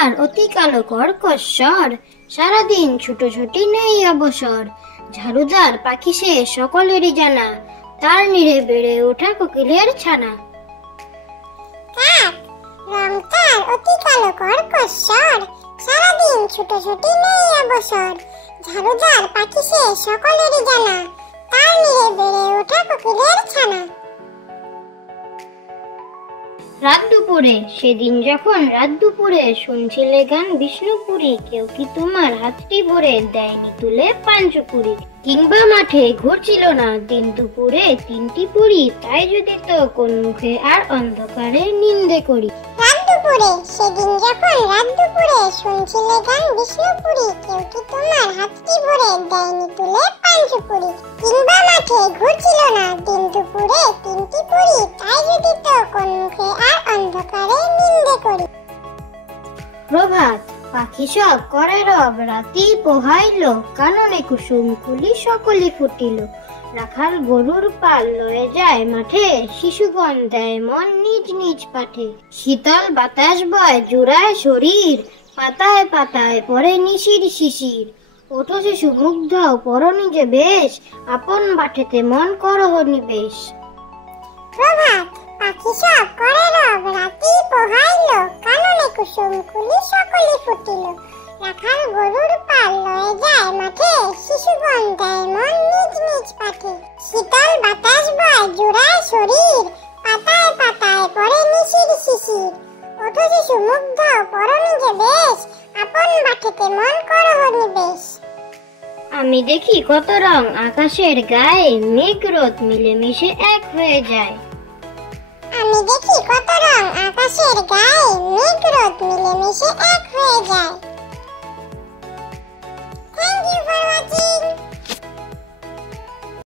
ঝাড়ুদার অতি কালো কর্কশ্বর, সারাদিন ছুটোছুটি নেই অবসর। ঝাড়ুদার পাখি সে সকলেরই জানা, তার নিরে বেড়ে ওঠা কোকিলের ছানা। কাক রং তার অতি কালো কর্কশ্বর, সারাদিন ছুটোছুটি নেই অবসর। ঝাড়ুদার পাখি সে সকলেরই জানা, তার নিরে বেড়ে ওঠা কোকিলের ছানা। রাত দুপুরে, সেদিন যখন রাত দুপুরে শুনছিলে গান বিষ্ণুপুরী, কেউ কি তোমার হাতটি ভরে দেয়নি তুলে পাঞ্চপুরি? কিংবা মাঠে ঘুরছিল না দিন দুপুরে তিনটি পুরী, তাই যদি তো কোন মুখে আর অন্ধকারে নিন্দে করি। রাত দুপুরে, সেদিন যখন রাত দুপুরে শুনছিলে গান বিষ্ণুপুরী, কেউ কি তোমার হাতটি ভরে দেয়নি তুলে পাঞ্চপুরি? কিংবা মাঠে ঘুরছিল না দিন দুপুরে তিনটি পুরী, তাই যদি তো কোন মুখে আর অন্ধকারে নিন্দে করি। প্রভাত, পাখি সব করে রব, রাতি পোহাইল, কাননে কুসুম কুলি সকলে ফুটিল। রাখাল গরুর পাল লয়ে যায় মাঠে, শিশুগণ দেয় মন নিজ নিজ পাঠে। শীতল বাতাস বয় জুড়ায় শরীর, পাতায় পাতায় পড়ে নিশির শিশির। ওঠো শিশু মুগ্ধ পর নিজে বেশ, আপন বাটেতে মন করহ নিবেশ। প্রভাত, পাখি সব করে রব, রাতি পোহাইল, কাননে কুসুম কুলি সকলে ফুটিল। রাখাল গরুর পাল লয়ে যায় মাঠে, শিশুগণ দেয় মন নিজ নিজ পাঠে। শীতল বাতাস বয় জুড়ায় শরীর, পাতায় পাতায় পড়ে নিশির শিশির। ওঠো শিশু মুগ্ধ পর নিজে বেশ, আপন বাটেতে মন করহ নিবেশ। আমি দেখি কত রং আকাশের গায়ে, মেঘ রোদ মিলেমিশে এক হয়ে যায়। আমি দেখি কত রং আকাশের গায়ে, মেঘ রোদ মিলেমিশে এক হয়ে যায়।